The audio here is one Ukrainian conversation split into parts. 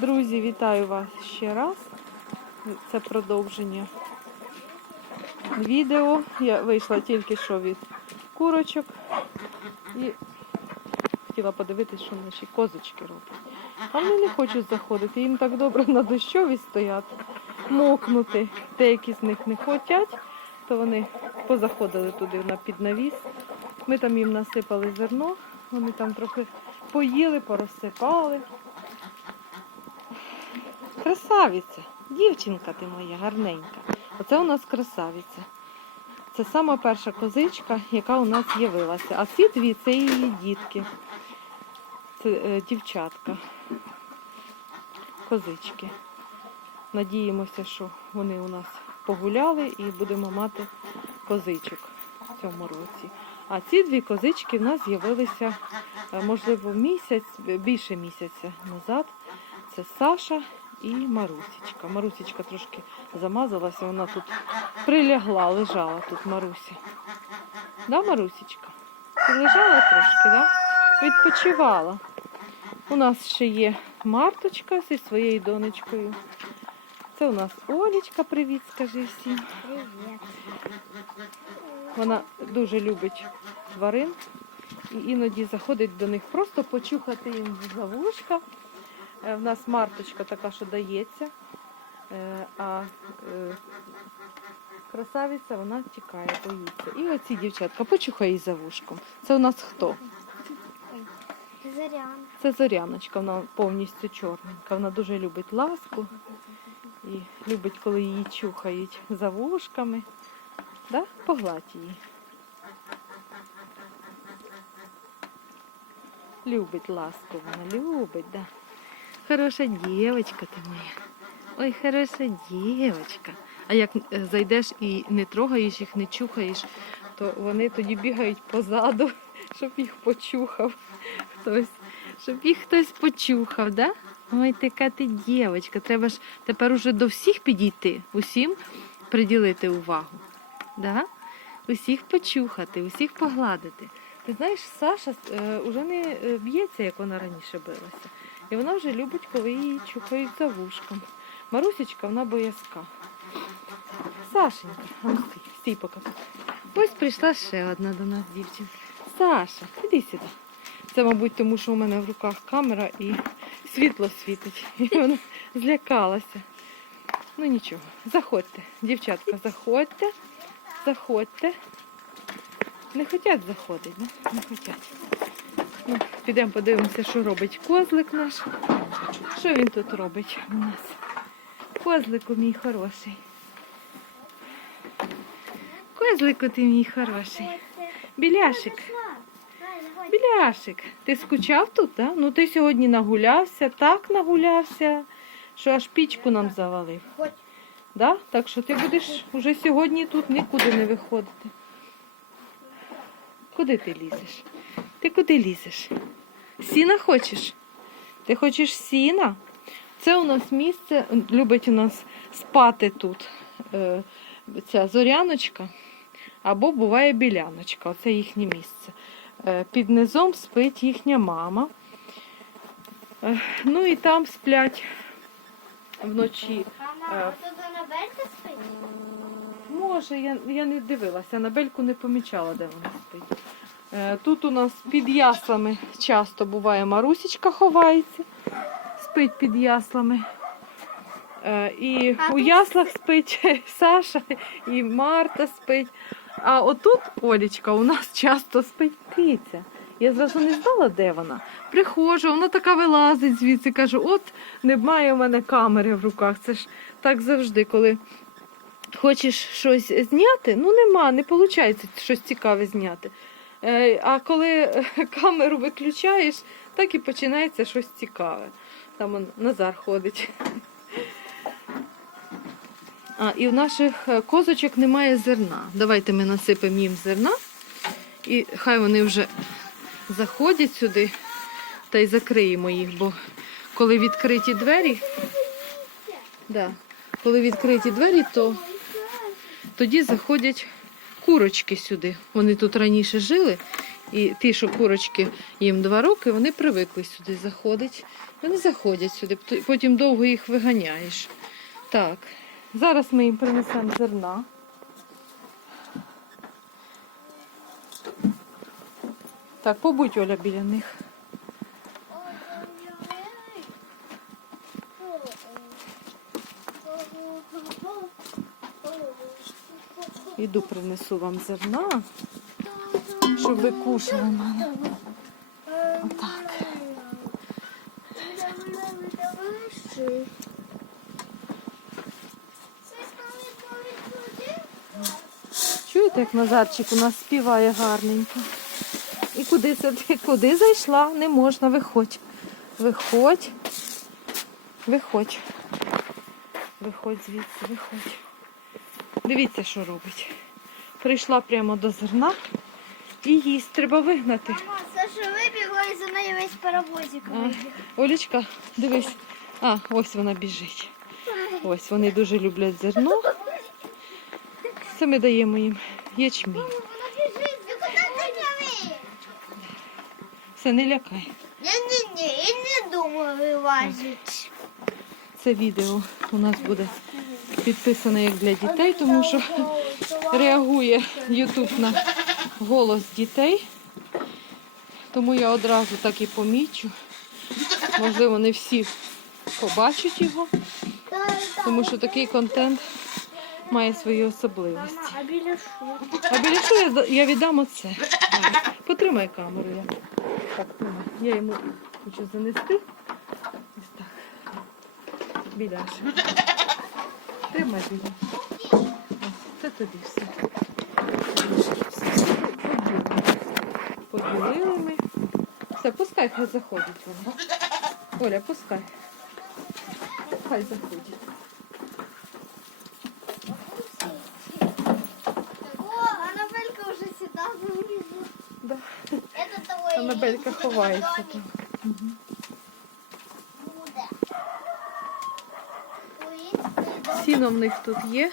Друзі, вітаю вас ще раз. Це продовження відео. Я вийшла тільки що від курочок і хотіла подивитися, що наші козочки роблять. А вони не хочуть заходити. Їм так добре на дощові стояти, мокнути. Деякі з них не хочуть, то вони позаходили туди на піднавіс. Ми там їм насипали зерно, вони там трохи поїли, порозсипали. Красавиця, дівчинка ти моя гарненька. Оце у нас красавиця. Це сама перша козичка, яка у нас з'явилася. А ці дві це її дітки. Це е, дівчатка. Козички. Надіємося, що вони у нас погуляли і будемо мати козичок в цьому році. А ці дві козички в нас з'явилися, е, можливо, місяць, більше місяця назад. Це Саша і Марусечка. Марусечка трошки замазалася, вона тут прилягла, лежала тут Маруся. Да, Марусечка? Ти лежала трошки, да? Відпочивала. У нас ще є Марточка зі своєю донечкою. Це у нас Олічка, привіт, скажи всім. Привет. Вона дуже любить тварин і іноді заходить до них просто почухати їм за вушка. Е, В нас марточка така, що дається, е, а е, красавиця вона тікає, боїться. І оці дівчатка, почухай її за вушком. Це у нас хто? Зарян. Це зоряночка, вона повністю чорненька. Вона дуже любить ласку і любить, коли її чухають за вушками. Да? Погладь її. Любить ласку вона, любить, да. Хороша дівчинка ти моя. Ой, хороша дівчинка. А як е, зайдеш і не трогаєш їх, не чухаєш, то вони тоді бігають позаду, щоб їх почухав хтось. Щоб їх хтось почухав, да? Ой, така ти дівчинка. Треба ж тепер уже до всіх підійти, усім приділити увагу. Да? Усіх почухати, усіх погладити. Ти знаєш, Саша е, вже не е, б'ється, як вона раніше билася. І вона вже любить, коли її чухають за вушком. Марусечка, вона боязка. Сашенька, ну стій, стій поки. Ось прийшла ще одна до нас дівчинка. Саша, іди сюди. Це, мабуть, тому що у мене в руках камера і світло світить. І вона злякалася. Ну нічого, заходьте, дівчатка, заходьте, заходьте. Не хочуть заходити, да? не хочуть. Ну, підемо подивимося, що робить козлик наш. Що він тут робить у нас? Козлику мій хороший. Козлику ти мій хороший. Біляшик. Біляшик, ти скучав тут, да? Ну ти сьогодні нагулявся, так нагулявся, що аж пічку нам завалив. Да? Так що ти будеш уже сьогодні тут нікуди не виходити. Куди ти лізеш? Ти куди лізеш? Сіна хочеш? Ти хочеш сіна? Це у нас місце, любить у нас спати тут е, ця зоряночка або буває біляночка. Оце їхнє місце. Е, під низом спить їхня мама. Е, ну і там сплять вночі. Мама, тут на белька спить? Може, я, я не дивилася, на бельку не помічала, де вона спить. Е, Тут у нас під яслами часто буває Марусечка ховається, спить під яслами. Е, І у яслах спить Саша, і Марта спить. А отут Олічка у нас часто спить киця. Я зразу не знала, де вона. Приходжу, вона така вилазить звідси, кажу, от немає в мене камери в руках. Це ж так завжди, коли хочеш щось зняти, ну нема, не виходить щось цікаве зняти. Е, А коли е, камеру виключаєш, так і починається щось цікаве. Там он Назар ходить. А, і в наших е, козочок немає зерна. Давайте ми насипемо їм зерна. І хай вони вже заходять сюди та й закриємо їх, бо коли відкриті двері, да, коли відкриті двері, то тоді заходять курочки сюди. Вони тут раніше жили, І ті, що курочки їм два роки, вони привикли сюди заходити. Вони заходять сюди, потім довго їх виганяєш. Так, зараз ми їм принесемо зерна. Так, побудь Оля біля них. Іду принесу вам зерна, щоб ви кушали мене. Отак. Чуєте, як Назарчик у нас співає гарненько. І куди? Куди зайшла? Не можна, виходь. Виходь. Виходь. Виходь звідси, виходь. Дивіться, що робить. Прийшла прямо до зерна і їсть треба вигнати. Мама, Саша вибігла і за нею весь паровозик вибіг. Олічка, дивись. А, ось вона біжить. Ось вони дуже люблять зерно. Це ми даємо їм ячмінь. Не Все, не лякай. Не, я не думаю вилазить. Це відео у нас буде підписане як для дітей, тому що реагує YouTube на голос дітей. Тому я одразу так і помічу. Можливо, не всі побачать його, тому що такий контент має свої особливості. А біля що? А біля що я, я віддам оце? Потримай камеру. Я. Так, тримай. Я йому хочу занести. Ось так. Біляше. Тримай біля. Це тобі все. Поділили. Ми. Все, пускай, хай заходять вони. Оля, пускай. Хай заходять. О, Анабелька сюда вылезла. Да. Анабелька ховається там. Сіно в них тут є.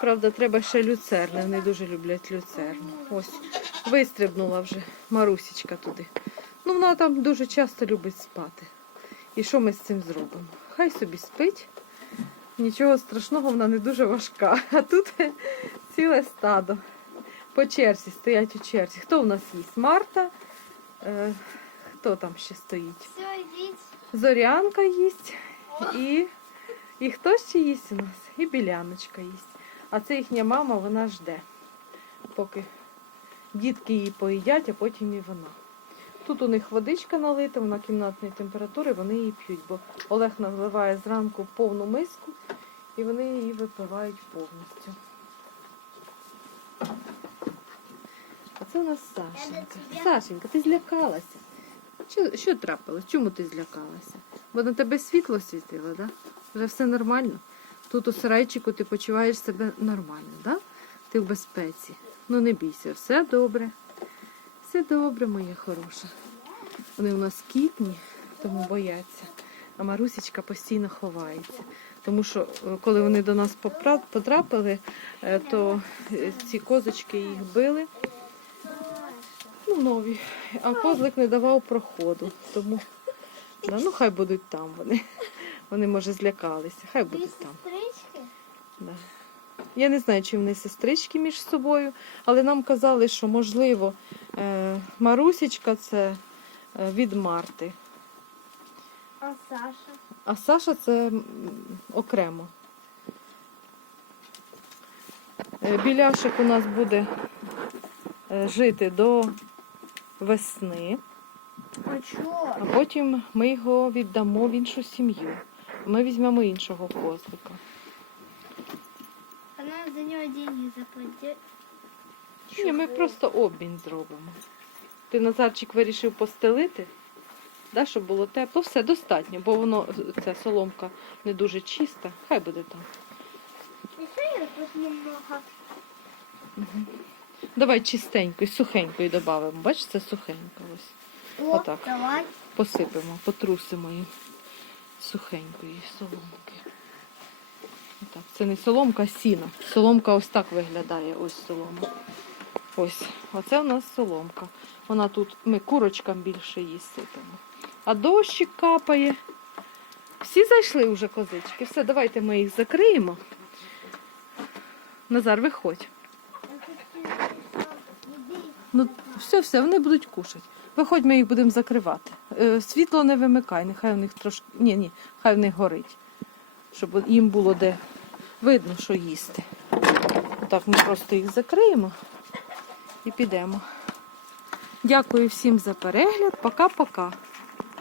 Правда, треба ще люцерни. Вони дуже люблять люцерну. Ось, вистрибнула вже Марусічка туди. Ну, вона там дуже часто любить спати. І що ми з цим зробимо? Хай собі спить. Нічого страшного, вона не дуже важка. А тут ціле стадо. По черзі стоять у черзі. Хто у нас їсть? Марта. Е, хто там ще стоїть? Зорянка їсть і, і хто ще їсть у нас? І біляночка їсть. А це їхня мама, вона жде, поки дітки її поїдять, а потім і вона. Тут у них водичка налита, вона кімнатної температури, вони її п'ють, бо Олег наливає зранку повну миску і вони її випивають повністю. А це у нас Сашенька. Сашенька, ти злякалася. Що, що трапилось? Чому ти злякалася? Бо на тебе світло світило, да? Вже все нормально. Тут у сарайчику ти почуваєш себе нормально, да? Ти в безпеці. Ну не бійся, все добре. Все добре, моя хороша. Вони у нас кітні, тому бояться. А Марусечка постійно ховається. Тому що е, коли вони до нас потрапили, е, то е, ці козочки їх били. Ну, нові. А козлик не давав проходу. Тому да, ну хай будуть там вони. Вони, може, злякалися. Хай будуть там. сестрички? Да. Я не знаю, чи вони сестрички між собою, але нам казали, що можливо е, Марусечка це е, від Марти, А Саша? а Саша це окремо. Е, Біляшик у нас буде жити до весни, А а потім ми його віддамо в іншу сім'ю. Ми візьмемо іншого козлика. Она за него деньги заплатит. Ні, ми просто обмін зробимо. Ти Назарчик вирішив постелити, да, щоб було тепло. Все достатньо, бо воно ця соломка не дуже чиста. Хай буде там. Еще я тут немного. Давай чистенькою, сухенькою додамо. Бачиш, це сухенько. Ось. О, Отак. давай. Посипемо, потрусимо її сухенької соломки. Отак. Це не соломка, а сіна. Соломка ось так виглядає. Ось солома. Ось, оце у нас соломка. Вона тут, ми курочкам більше її сипемо. А дощик капає. Всі зайшли вже козички. Все, давайте ми їх закриємо. Назар, виходь. Ну, все, все, вони будуть кушати. Виходь, ми їх будемо закривати. Е, світло не вимикай, нехай у них трошки. Ні, ні, хай в них горить. Щоб їм було де видно, що їсти. Так, ми просто їх закриємо і підемо. Дякую всім за перегляд. Пока-пока.